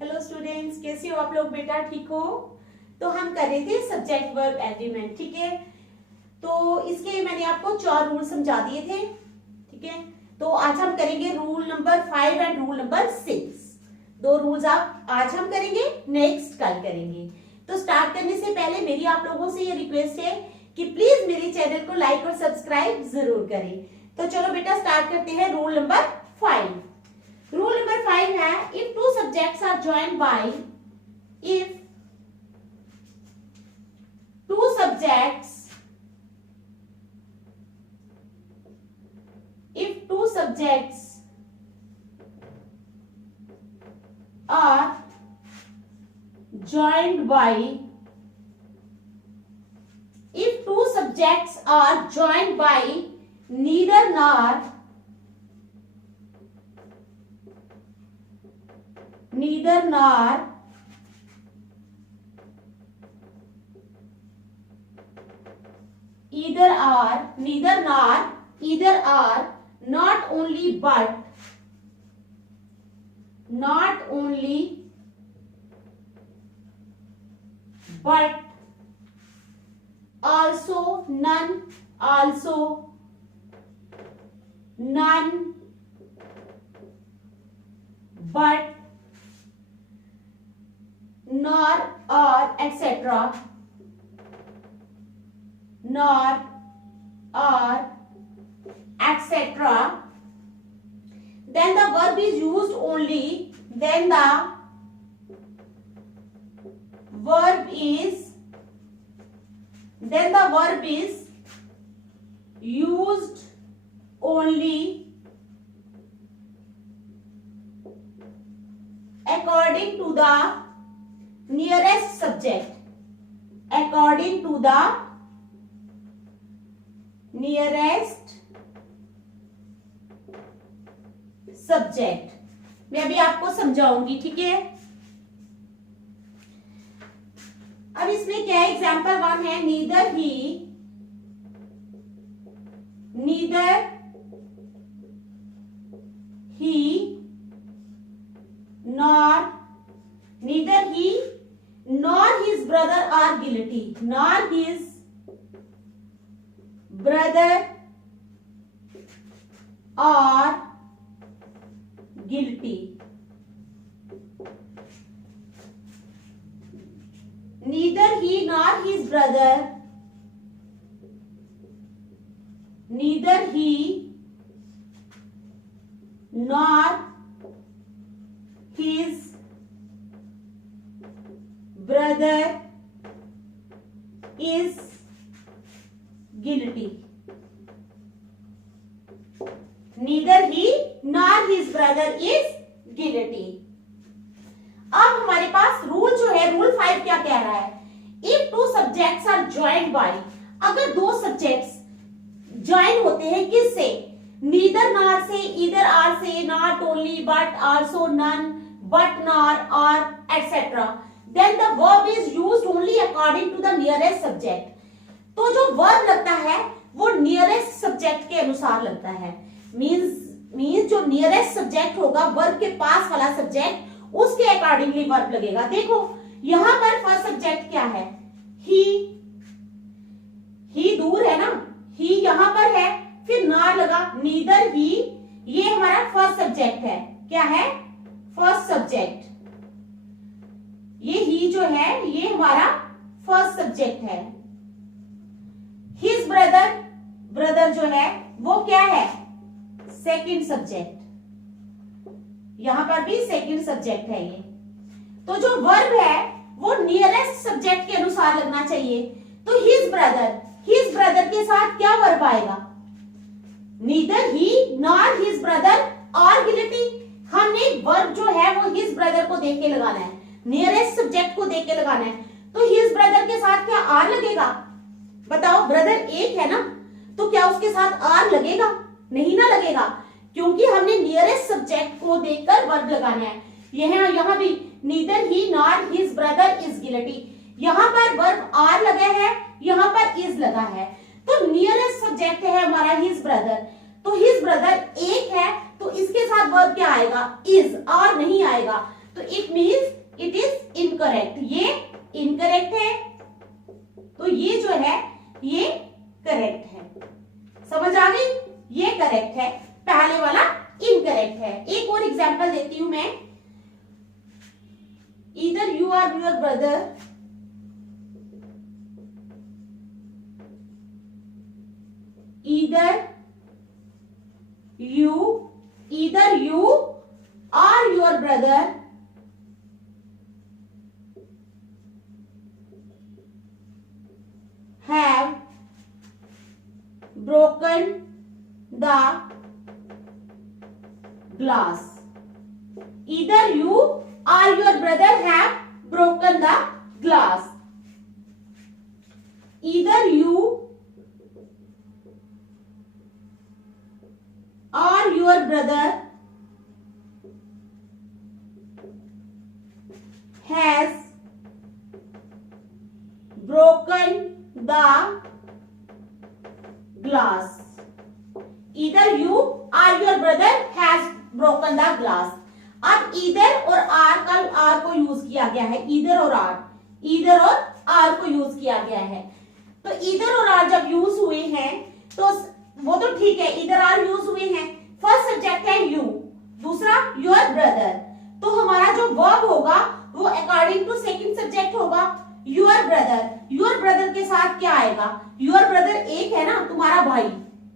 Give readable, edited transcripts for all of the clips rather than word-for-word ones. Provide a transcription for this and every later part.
Hello students, कैसे हो आप लोग? बेटा ठीक हो? तो हम कर रहे थे सब्जेक्ट वर्ब एग्रीमेंट। ठीक है, तो इसके मैंने आपको 4 रूल समझा दिए थे। ठीक है, तो आज हम करेंगे rule number 5 and rule number 6। 2 rules आप आज हम करेंगे, नेक्स्ट कल करेंगे। तो स्टार्ट करने से पहले मेरी आप लोगों से ये रिक्वेस्ट है कि प्लीज मेरे चैनल को लाइक और सब्सक्राइब जरूर करें। तो चलो बेटा स्टार्ट करते हैं रूल नंबर 5। रूल नंबर 5 है, if two subjects are joined by if two subjects are joined by if two subjects are joined by neither nor either are not only but also none but nor or etc. Then the verb is used only used only according to the nearest subject. मैं अभी आपको समझाऊंगी। ठीक है, अब इसमें क्या है? Example 1 है, neither he nor his brother are guilty. Neither he nor his brother is guilty. Neither he nor his brother is guilty. अब हमारे पास रूल जो है, रूल 5 क्या कह रहा है? If two subjects are joined by, अगर 2 सब्जेक्ट्स ज्वाइन होते हैं किससे? नीदर नॉर से, ईदर आर से, not only but also none, but nor और etcetera, then the verb is used only according to the nearest subject. तो जो verb लगता है वो नियरेस्ट सब्जेक्ट के अनुसार लगता है। मींस जो नियरेस्ट सब्जेक्ट होगा, वर्ब के पास वाला सब्जेक्ट, उसके अकॉर्डिंगली वर्ब लगेगा। देखो यहां पर फर्स्ट सब्जेक्ट क्या है? ही दूर है ना, ही यहां पर है, फिर ना लगा, नीदर ही, ये हमारा फर्स्ट सब्जेक्ट है। क्या है? First subject. ये ही जो है ये हमारा फर्स्ट सब्जेक्ट है। हिज ब्रदर जो है वो क्या है? Second subject. यहां पर भी सेकंड सब्जेक्ट है ये। तो जो वर्ब है वो नियरेस्ट सब्जेक्ट के अनुसार लगना चाहिए। तो हिज ब्रदर के साथ क्या वर्ब आएगा? Neither he nor his brother are guilty. हमने वर्ब जो है वो हिज ब्रदर को देख के लगाना है, नियरेस्ट सब्जेक्ट को देख के लगाना है। तो हिज ब्रदर के साथ क्या आर लगेगा? बताओ, ब्रदर एक है ना, तो क्या उसके साथ आर लगेगा? नहीं ना लगेगा, क्योंकि हमने नियरेस्ट सब्जेक्ट को देखकर वर्ब लगाना है। यहाँ भी neither he nor his brother is guilty, यहाँ पर वर्ब आर लगा है, यहाँ पर इज लगा है। तो नियरेस्ट सब्जेक्ट है हमारा हिज ब्रदर, तो हिज ब्रदर एक है, तो इसके साथ वर्ब क्या आएगा? इज, आर नहीं आएगा। तो it means it is incorrect, ये इनकरेक्ट है, तो ये जो है ये करेक्ट है। समझ आ गई? ये करेक्ट है, पहले वाला इनकरेक्ट है। एक और एग्जांपल देती हूं मैं, either you or your brother, either you or your brother have broken the glass. Either you or your brother have broken the glass. Either you or your brother has broken the glass. Either you or your brother has broken the glass. अब either और r का r को use किया गया है, either और r, either और r को यूज किया गया है। तो either और r जब यूज हुए हैं तो वो तो ठीक है, इधर आर यूज हुए हैं। फर्स्ट सब्जेक्ट है यू, दूसरा योर ब्रदर, तो हमारा जो वर्ब होगा वो अकॉर्डिंग टू सेकंड सब्जेक्ट होगा योर ब्रदर। योर ब्रदर के साथ क्या आएगा? योर ब्रदर एक है ना, तुम्हारा भाई,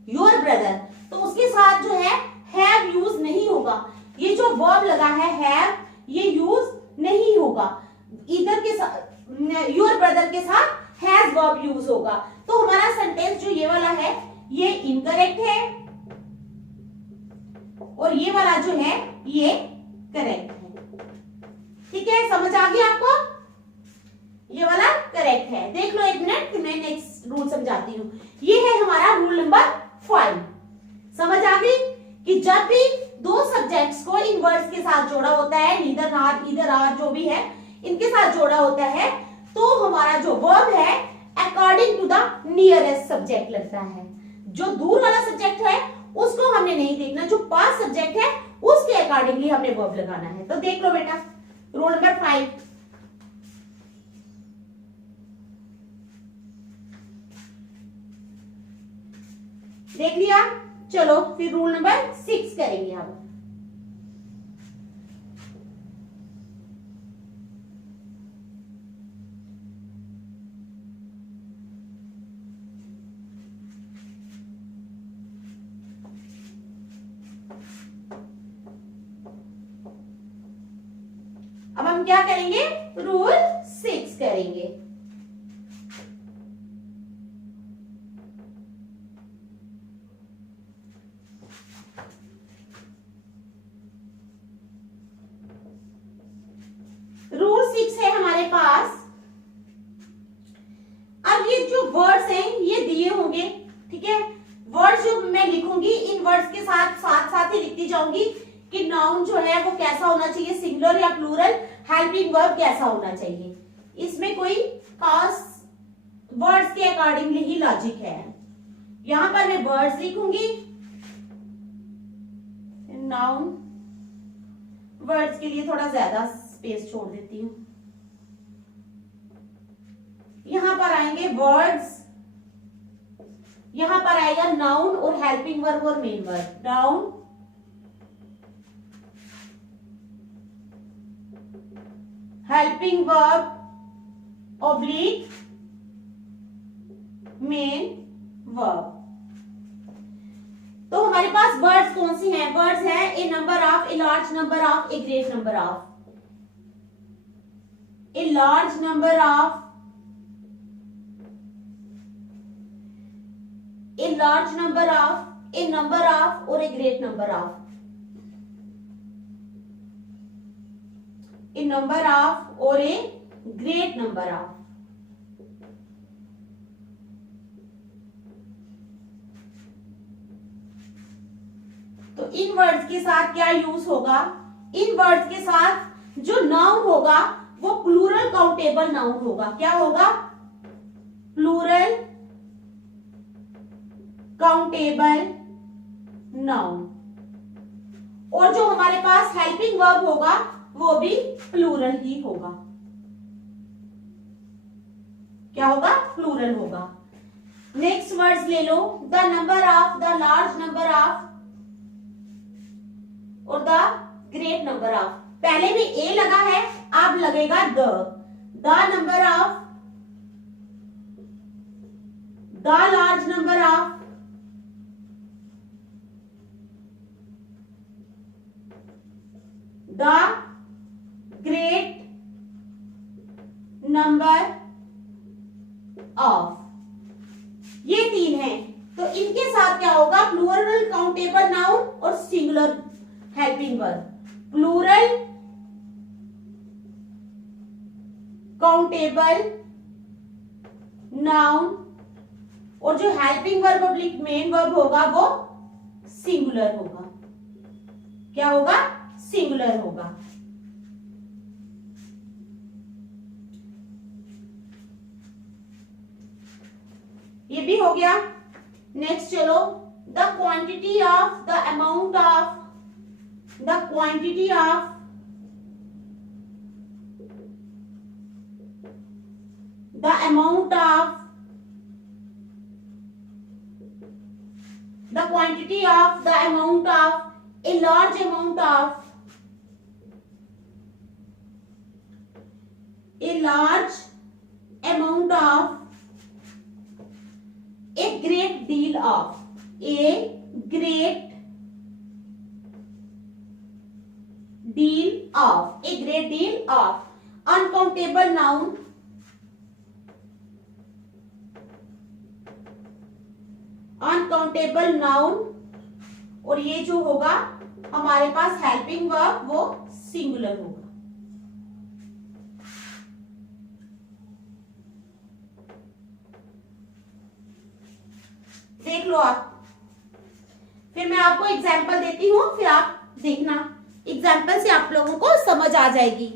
योर ब्रदर, तो उसके साथ जो है हैव यूज नहीं होगा। ये जो वर्ब लगा है हैव, ये यूज नहीं होगा। इधर के साथ योर ब्रदर के साथ हैज वर्ब यूज होगा। तो हमारा सेंटेंस जो ये वाला है ये इनकरेक्ट है और ये वाला जो है ये करेक्ट है। ठीक है, समझ आ गया आपको? ये वाला करेक्ट है। देख लो एक मिनट, मैं नेक्स्ट रूल समझाती हूँ। ये है हमारा रूल नंबर 5। समझ आ गई कि जब भी दो सब्जेक्ट्स को इन वर्ड्स के साथ जोड़ा होता है, नीदर नॉर ईदर आर जो भी है, इनके साथ जोड़ा होता है, तो हमारा जो वर्ब है according to the nearest subject लगता है। जो दूर वाला सब्जेक्ट है उसको हमने नहीं देखना, जो पास सब्जेक्ट है उसके अकॉर्डिंगली हमने वर्ब लगाना है। तो देख लो बेटा, रूल नंबर 5, देख लिया। चलो फिर रूल नंबर 6 करेंगे अब। अब हम क्या करेंगे? रूल 6 करेंगे। रूल 6 है हमारे पास। अब ये जो वर्ड्स हैं ये दिए होंगे, ठीक है। वर्ड्स जो मैं लिखूंगी इन वर्ड्स के साथ साथ ही लिखती जाऊंगी कि नाउन जो है वो कैसा होना चाहिए, सिंगुलर या प्लूरल, हेल्पिंग वर्ब कैसा होना चाहिए। इसमें कोई खास वर्ड्स के अकॉर्डिंगली ही लॉजिक है। यहां पर मैं वर्ड्स लिखूंगी, नाउन वर्ड्स के लिए थोड़ा ज्यादा स्पेस छोड़ देती हूं। यहां पर आएंगे वर्ड्स, यहां पर आएगा नाउन और हेल्पिंग वर्ब और main verb. Noun, helping verb oblique main verb. तो हमारे पास वर्ड्स कौन सी हैं? वर्ड्स हैं a number of, a large number of, a great number of. A large number of, a large number of, a number of और a great number of. A number of और a great number of. तो इन words के साथ क्या use होगा? इन words के साथ जो नाउन होगा वो प्लूरल काउंटेबल नाउन होगा। क्या होगा? Plural countable noun. और जो हमारे पास हेल्पिंग वर्ब होगा वो भी प्लूरल ही होगा। क्या होगा? प्लूरल होगा। नेक्स्ट वर्ड्स ले लो, the number of, the large number of और द ग्रेट नंबर ऑफ। पहले भी ए लगा है, अब लगेगा the number of, the large number of, the great number of. ये तीन है, तो इनके साथ क्या होगा? प्लूरल काउंटेबल नाउन और singular helping verb. Plural countable noun और जो helping verb public main verb होगा वो सिंगुलर होगा। क्या होगा? सिंगुलर होगा। ये भी हो गया। नेक्स्ट चलो, the quantity of, the amount of, the quantity of, the amount of, the quantity of, the amount of, a large amount of, a large amount of, a great deal of, a great deal of, a great deal of, uncountable noun, uncountable noun और ये जो होगा हमारे पास helping verb वो singular होगा। देख लो आप, फिर मैं आपको एग्जाम्पल देती हूं, फिर आप देखना, एग्जाम्पल से आप लोगों को समझ आ जाएगी।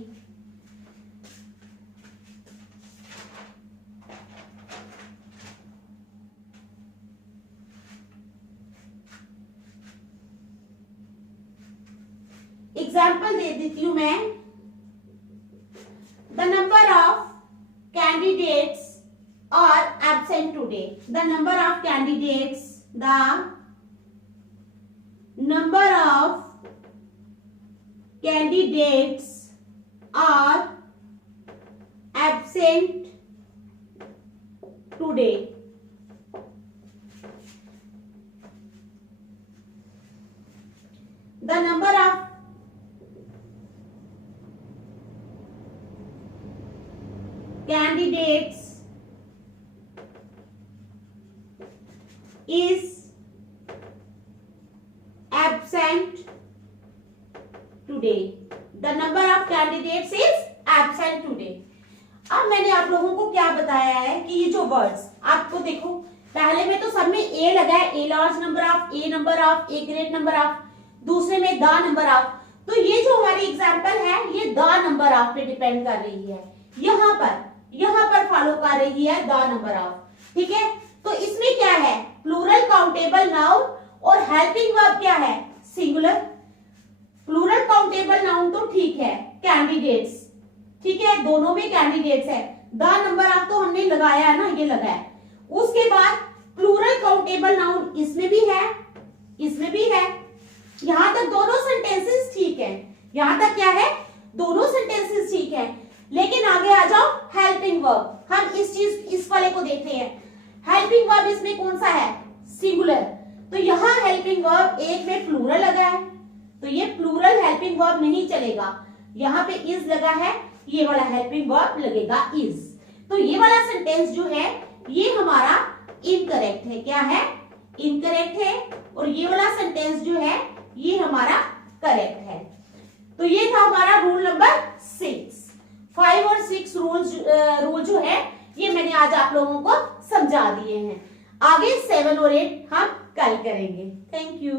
एग्जाम्पल दे देती हूं मैं। The number of candidates are absent today. The number of candidates, the number of candidates are absent today. The number of candidates is absent today. The number of candidates is absent today. अब मैंने आप लोगों को क्या बताया है कि ये जो वर्ड्स आपको देखो, पहले में तो सब में ए लगा है, ए large number of, a number of, a great number of, दूसरे में द नंबर ऑफ। तो ये जो हमारी एग्जांपल है ये द नंबर ऑफ पे डिपेंड कर रही है, यहाँ पर फॉलो कर रही है द नंबर ऑफ। ठीक है, तो इसमें क्या है? प्लूरल काउंटेबल नाउन और हेल्पिंग वर्ब क्या है? सिंगुलर। प्लूरल काउंटेबल नाउन तो ठीक है, कैंडिडेट्स, ठीक है, दोनों में कैंडिडेट्स है। द नंबर ऑफ तो हमने लगाया है ना, ये लगा है। उसके बाद प्लूरल काउंटेबल नाउन इसमें भी है, इसमें भी है। यहां तक दोनों सेंटेंसेस ठीक है, यहां तक क्या है? दोनों सेंटेंसेस ठीक है। लेकिन आगे आ जाओ हेल्पिंग वर्ब, हम इस वाले को देखते हैं। हेल्पिंग वर्ब इसमें कौन सा है? सिंगुलर। तो यहाँ हेल्पिंग वर्ब एक में प्लूरल लगा है, तो ये प्लूरल हेल्पिंग वर्ब नहीं चलेगा। यहाँ पे इज लगा है, ये वाला हेल्पिंग वर्ब लगेगा इज। तो ये वाला सेंटेंस जो है ये हमारा इनकरेक्ट है। क्या है? इनकरेक्ट है। और ये वाला सेंटेंस जो है ये हमारा करेक्ट है। तो ये था हमारा रूल नंबर 6। 5 और 6 रूल जो है ये मैंने आज आप लोगों को समझा दिए हैं। आगे 7 और 8 हम कल करेंगे। Thank you.